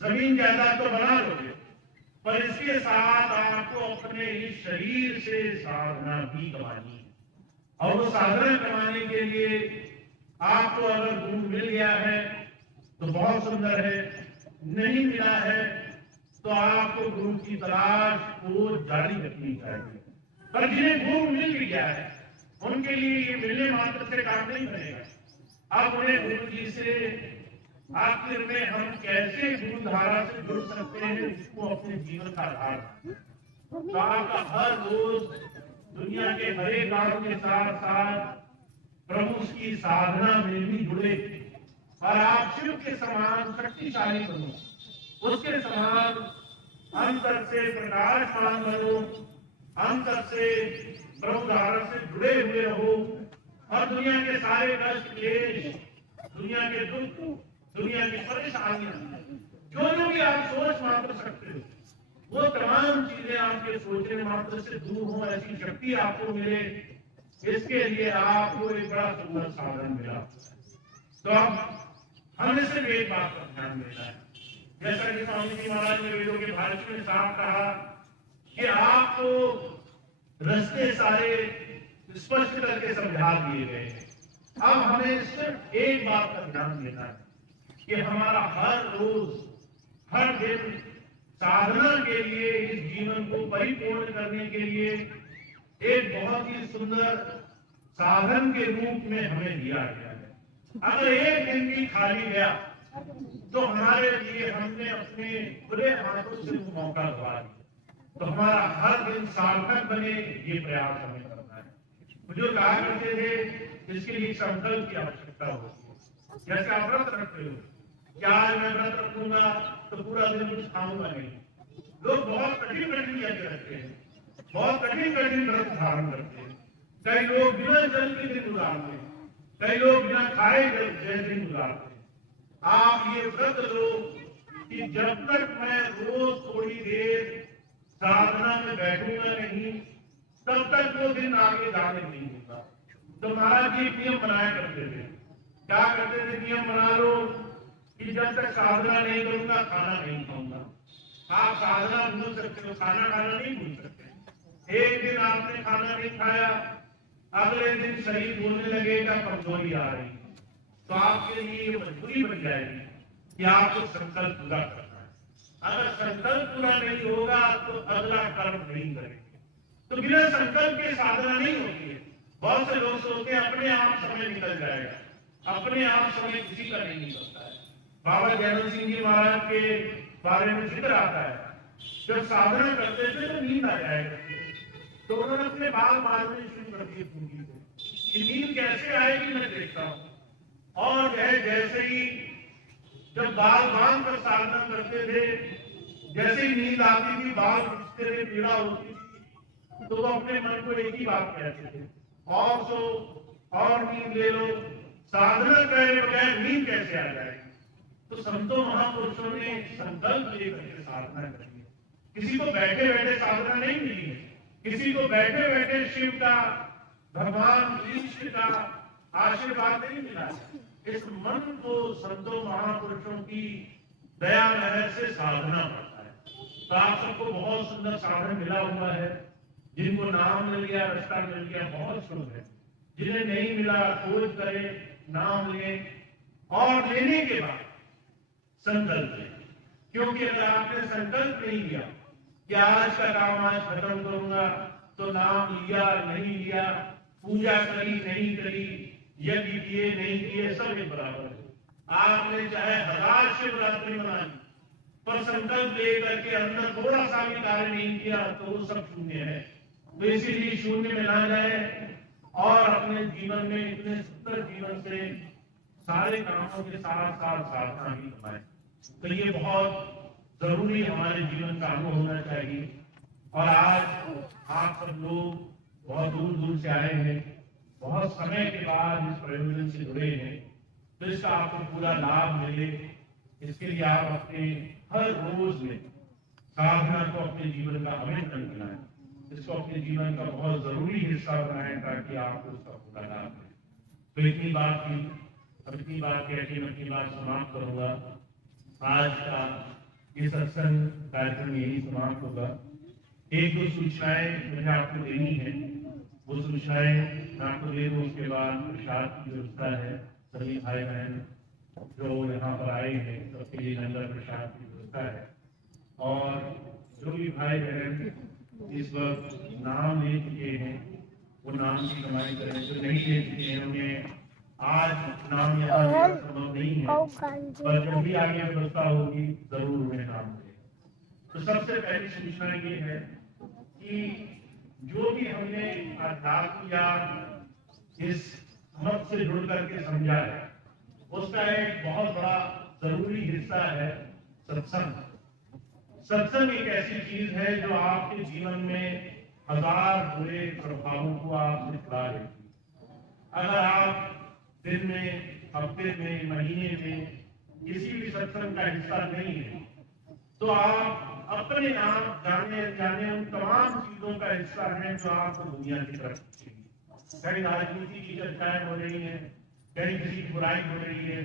जमीन जायदाद तो बना लोगे, पर इसके साथ आपको अपने इस शरीर से साधना भी करवानी है। और वो साधना करवाने के लिए आपको अगर गुरु मिल गया है तो बहुत सुंदर है, नहीं मिला है तो आपको गुरु की तलाश को जारी रखनी चाहिए। पर जिन्हें गुरु मिल गया है उनके लिए ये मिलने मात्र से काम नहीं बनेगा। अब उन्हें गुरु जी से आखिर में हम कैसे गुरु धारा से जुड़ सकते हैं, इसको अपने जीवन का आधार तो आपका हर रोज दुनिया के हर एक काम के साथ साथ प्रभु की साधना में भी जुड़े और आप शिव के समान शक्तिशाली बनो, उसके समान अंतर से प्रकाशमान बनो, अंतर से प्रभु धारा से जुड़े हुए रहो और दुनिया के सारे कष्ट क्लेश, दुनिया के दुख, दुनिया की परेशानियां जो भी आप सोच मात्र सकते हो वो तमाम चीजें आपके सोचने मात्र से दूर हो, ऐसी शक्ति आपको मिले, इसके लिए आपको एक बड़ा सुंदर साधन मिला। तो अब हमें सिर्फ एक बात पर ध्यान देना है, जैसा कि स्वामी जी महाराज ने वेदों के भाष्य में साफ कहा कि आपको रास्ते सारे स्पष्ट करके समझा दिए गए हैं। अब हमें सिर्फ एक बात पर ध्यान देना है कि हमारा हर रोज हर दिन साधना के लिए, इस जीवन को परिपूर्ण करने के लिए एक बहुत ही सुंदर साधन के रूप में हमें दिया गया है। अगर एक दिन भी खाली गया तो हमारे लिए हमने अपने खुले हाथों से मौका गवा दिया। तो हमारा हर दिन सार्थक बने ये प्रयास हमें करना है। बुजुर्ग कहा करते थे इसके लिए संकल्प की आवश्यकता होती है। जैसे आप व्रत रखते हो कि आज मैं व्रत रखूंगा तो पूरा दिन कुछ खाऊंगा नहीं। लोग बहुत कठिन कठिन यज्ञ रखते हैं, बहुत कठिन कठिन व्रत धारण करते हैं। कई लोग बिना जल के दिन गुजारते हैं, कई लोग बिना खाए जय दिन गुजारते हैं। आप ये व्रत लो कि जब तक मैं रोज थोड़ी देर साधना में बैठूंगा नहीं तब तक वो दिन आगे जाने नहीं होगा। तो महाराज जी नियम बनाया करते थे, क्या करते थे, नियम बना लो कि जब तक साधना नहीं करूंगा खाना नहीं खाऊंगा। आप साधना भूल सकते हो, खाना खाना नहीं भूल सकते। एक दिन आपने खाना नहीं खाया, अगले दिन शरीर बोलने लगेगा, कमजोरी आ रही, तो आपके लिए मजबूरी बन जाएगी कि आपको संकल्प पूरा करना है। अगर संकल्प पूरा नहीं होगा तो अगला कर्म नहीं करेंगे। तो बिना संकल्प के साधना नहीं होती है। बहुत से लोग सोचते हैं अपने आप समय निकल जाएगा, अपने आप समय किसी का नहीं निकलता है। बाबा जयवंत सिंह जी महाराज के बारे में जिक्र आता है, जब साधना करते थे तो नींद आ जाएगा, तो उन्होंने अपने बाल मारने शुरू कर दिए पूंजी से। नींद कैसे आएगी मैं देखता हूँ। और जैसे ही जब बाल बांध कर साधना करते थे, जैसे ही नींद आती थी, बाल खींचते थे, पीड़ा होती थी, तो वो अपने मन को एक ही बात कहते थे, और सो और नींद ले लो। साधना करे बगैर नींद कैसे आ जाएगी? तो संतों महापुरुषों ने संकल्प लेकर के साधना करी है। किसी को बैठे बैठे साधना नहीं मिली है, किसी को बैठे बैठे शिव का, भगवान ईश्वर का आशीर्वाद नहीं मिला है। इस मन को संतों महापुरुषों की दया लहर से साधना पड़ता है। तो आप सबको बहुत सुंदर साधन मिला हुआ है। जिनको नाम मिल गया, रास्ता मिल गया, बहुत शुभ है। जिन्हें नहीं मिला खोज करें, नाम लें, और लेने के बाद संकल्प लें। क्योंकि अगर आपने संकल्प नहीं लिया कि आज का काम आज खत्म करूंगा, तो नाम लिया नहीं लिया, पूजा करी नहीं करी, यज्ञ किए नहीं किए, सब एक बराबर है। आपने चाहे 1000 शिवरात्रि मना ली, पर संकल्प लेकर के अंदर थोड़ा सा भी कार्य नहीं किया तो वो सब शून्य है। तो इसीलिए शून्य में ना जाए और अपने जीवन में इतने सुंदर जीवन से सारे कामों के साथ साथ साधना भी कमाए। तो ये बहुत जरूरी हमारे जीवन का अंग होना चाहिए। और आज आप सब लोग बहुत दूर दूर से आए हैं, बहुत समय के बाद इस प्रयोजन से जुड़े हैं, तो इसका आपको पूरा लाभ मिले, इसके लिए आप अपने हर रोज में साधना को अपने जीवन का अभिन्न अंग बनाएं, इसको अपने जीवन का बहुत जरूरी हिस्सा बनाएं ताकि आपको उसका पूरा लाभ मिले। तो इतनी बात थी, अब इतनी बात कह के मैं अपनी बात समाप्त करूंगा। आज का ये सत्संग कार्यक्रम यही समाप्त होगा। एक दो सूचनाएं मुझे आपको देनी है, वो सूचनाएं मैं आपको दे दूं, उसके बाद प्रसाद की व्यवस्था है। सभी भाई बहन जो यहाँ पर आए हैं सबके लिए लंगर प्रसाद की व्यवस्था है। और जो भी भाई बहन इस वक्त नाम ले चुके हैं वो नाम की कमाई करें, जो नहीं ले चुके हैं उन्हें आज नाम यहाँ लेना संभव नहीं है, पर जब भी आगे व्यवस्था होगी जरूर उन्हें नाम मिलेगा। तो सबसे पहली सूचना ये है कि जो भी हमने अध्यात्म या इस मत से जुड़ करके समझा है उसका एक बहुत बड़ा जरूरी हिस्सा है सत्संग। सत्संग एक ऐसी चीज है जो आपके जीवन में हजार बुरे प्रभावों को आपसे छुड़ा लेती है। अगर आप दिन में, हफ्ते में, महीने में किसी भी सत्संग का हिस्सा नहीं है तो आप अपने आप जाने जाने उन तमाम चीजों का हिस्सा है जो आपको दुनिया की तरफ खींचेगी। कहीं राजनीति की चर्चाएं हो रही है, कहीं किसी की बुराई हो रही है,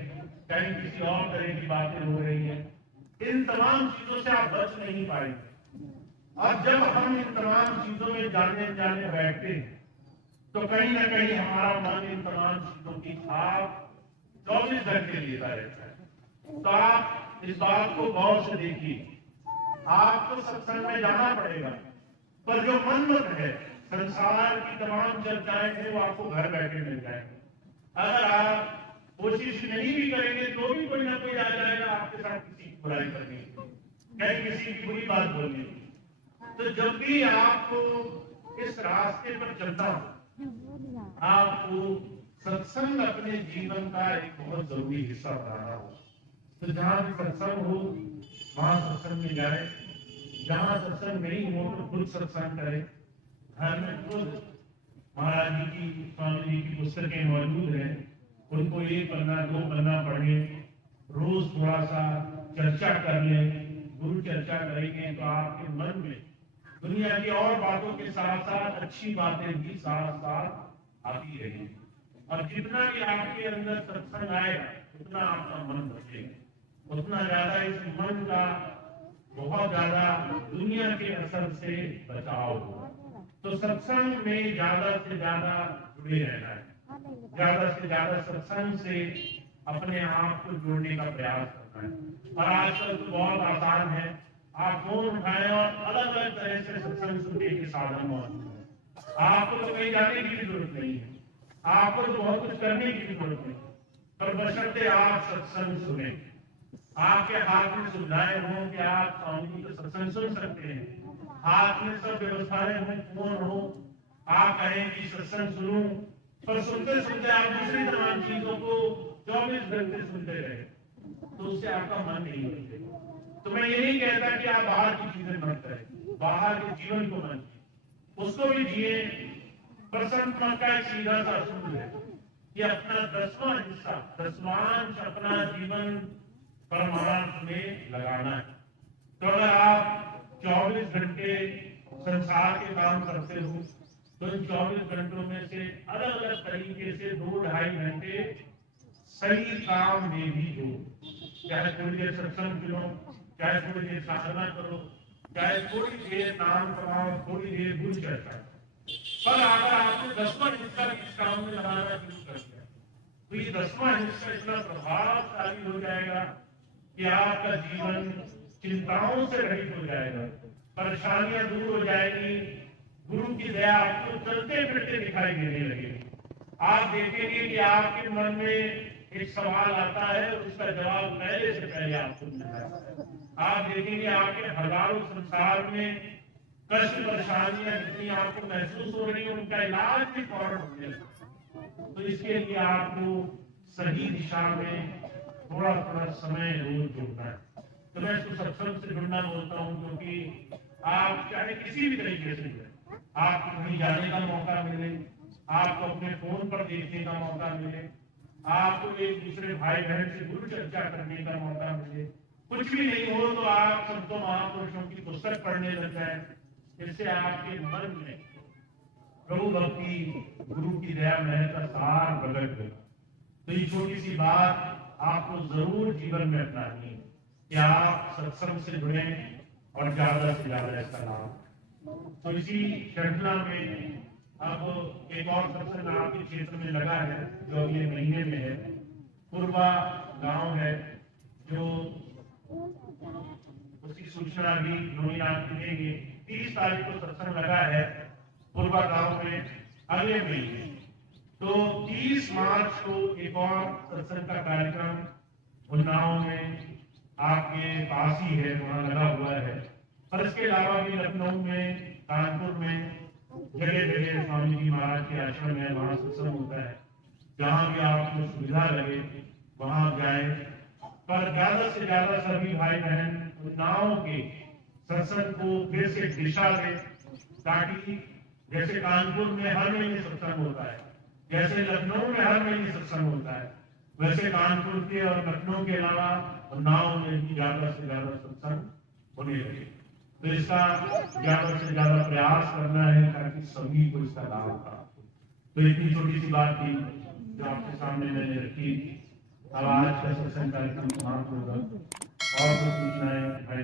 कहीं किसी और तरह की बातें हो रही है। इन तमाम चीजों से आप बच नहीं पाएंगे। और जब हम इन तमाम चीजों में जाने जाने बैठते हैं तो कहीं ना कहीं हमारा मन इन तमाम चीजों की छाप 24 घंटे लेता रहता है। तो आप इस बात को गौर से देखिए, आपको सत्संग में जाना पड़ेगा, पर जो मनमत है, संसार की तमाम चर्चाएं हैं वो आपको घर बैठे मिल जाएंगे। अगर आप कोशिश नहीं भी करेंगे तो भी कोई ना कोई आ जाएगा आपके साथ किसी की बुराई करने के लिए, कहीं किसी की बुरी बात बोलने के लिए। तो जब भी आपको इस रास्ते पर चलना हो, आपको सत्संग अपने जीवन का एक बहुत जरूरी हिस्सा बनाना हो। तो जहां भी सत्संग हो वहां सत्संग में जाए, जहां सत्संग नहीं हो तो खुद सत्संग करें। घर में खुद महाराज जी की, स्वामी जी की पुस्तकें मौजूद हैं, उनको एक पन्ना दो पन्ना पढ़ें, रोज थोड़ा सा चर्चा कर लें। गुरु चर्चा करेंगे तो आपके मन में दुनिया की और बातों के साथ साथ अच्छी बातें भी साथ साथ आती रहेंगी। और जितना भी आपके अंदर सत्संग आएगा उतना आपका मन बचेगा, उतना ज्यादा इस मन का बहुत ज्यादा दुनिया के असर से बचाव होगा। तो सत्संग में ज्यादा से ज्यादा जुड़े रहना है, ज्यादा से ज्यादा सत्संग से अपने आप को जोड़ने का प्रयास करना है। और आजकल तो बहुत आसान है, आप फोन उठाएं और अलग अलग तरह से सत्संग सुनने के साधन मौजूद है। आपको तो कहीं जाने की भी जरूरत नहीं है, आपको तो बहुत कुछ करने की भी जरूरत नहीं, पर बशर्ते आप सत्संग सुने। आपके हाथ में सुविधाएं हों कि आप स्वामी का सत्संग सुन सकते हैं, हाथ में सब व्यवस्थाएं हों, फोन हो, आप कहें कि सत्संग सुनूं, पर सुनते सुनते आप दूसरी तमाम चीजों को 24 घंटे सुनते रहे तो उससे आपका मन नहीं बदलेगा। तो मैं ये नहीं कहता कि आप बाहर की चीजें मत करें, बाहर के जीवन को मत जिए, उसको भी जिए। प्रसन्न मन का एक सीधा सा असूल है कि अपना 10वां हिस्सा, 10वां अपना जीवन परमार्थ में लगाना है। तो अगर आप 24 घंटे संसार के काम करते हो तो इन 24 घंटों में से अलग अलग तरीके से 2-2.5 घंटे सही काम में भी हो। चाहे थोड़ी देर सत्संग सुनो, चाहे थोड़ी देर साधना करो, चाहे थोड़ी देर नाम कराओ, थोड़ी देर गुरु चर्चा। पर अगर आपने 10वां हिस्सा इस काम में लगाना शुरू कर दिया तो ये 10वां हिस्सा इतना प्रभावशाली हो जाएगा कि आपका जीवन चिंताओं से रहित हो जाएगा, परेशानियां दूर हो जाएगी, गुरु की दया आपको चलते फिरते दिखाई देने लगेगी। आप देखेंगे कि आपके मन में एक सवाल आता है, उसका जवाब पहले से पहले आपको मिल जाता है। आप देखेंगे आपके हजारों संसार में कष्ट परेशानियां जितनी आपको महसूस हो रही है उनका इलाज भी फौरन होने लगा। तो इसके लिए आपको सही दिशा में थोड़ा थोड़ा समय रोज जोड़ना है। तो मैं इसको सत्संग से जुड़ना बोलता हूँ, क्योंकि आप चाहे किसी भी तरीके से जुड़े, आपको कहीं जाने का मौका मिले, आपको अपने फोन पर देखने का मौका मिले, आपको एक दूसरे भाई बहन से गुरु चर्चा करने का मौका मिले, कुछ भी नहीं हो तो आप संतों महापुरुषों की पुस्तक पढ़ने लग जाए, इससे आपके मन में प्रभु भक्ति गुरु की दया महर का सार प्रकट होगा। तो ये छोटी सी बात आपको जरूर जीवन में अपनानी है कि आप सत्संग से जुड़े और ज्यादा से ज्यादा इसका लाभ। तो इसी श्रृंखला में अब एक और सत्संग आपके क्षेत्र में लगा है जो अगले महीने में है। पूर्वा गांव है, जो उसकी सूचना भी नोनी आप मिलेंगे। 30 तारीख को सत्संग लगा है पूर्वा गांव में अगले महीने। तो 30 मार्च को एक और सत्संग का कार्यक्रम उन्नाव में आपके पास ही है, वहां लगा हुआ है। और इसके अलावा भी लखनऊ में, कानपुर में जगह जगह स्वामी जी महाराज के आश्रम है, वहां सत्संग होता है। जहां भी आपको सुविधा लगे वहां जाए, पर ज्यादा से ज्यादा सभी भाई बहन उन्नाव के सत्संग को फिर से दिशा दे, ताकि जैसे कानपुर में हर महीने सत्संग होता है, जैसे लखनऊ में हर महीने सत्संग होता है, वैसे कानपुर के और लखनऊ के अलावा उन्नाव में भी ज्यादा से ज्यादा सत्संग होने लगे। तो इसका ज्यादा से ज्यादा प्रयास करना है ताकि सभी को इसका लाभ प्राप्त हो। तो इतनी छोटी सी बात थी जो आपके सामने मैंने रखी। अब आज का सत्संग कार्यक्रम समाप्त होगा और कुछ सूचनाएं भाई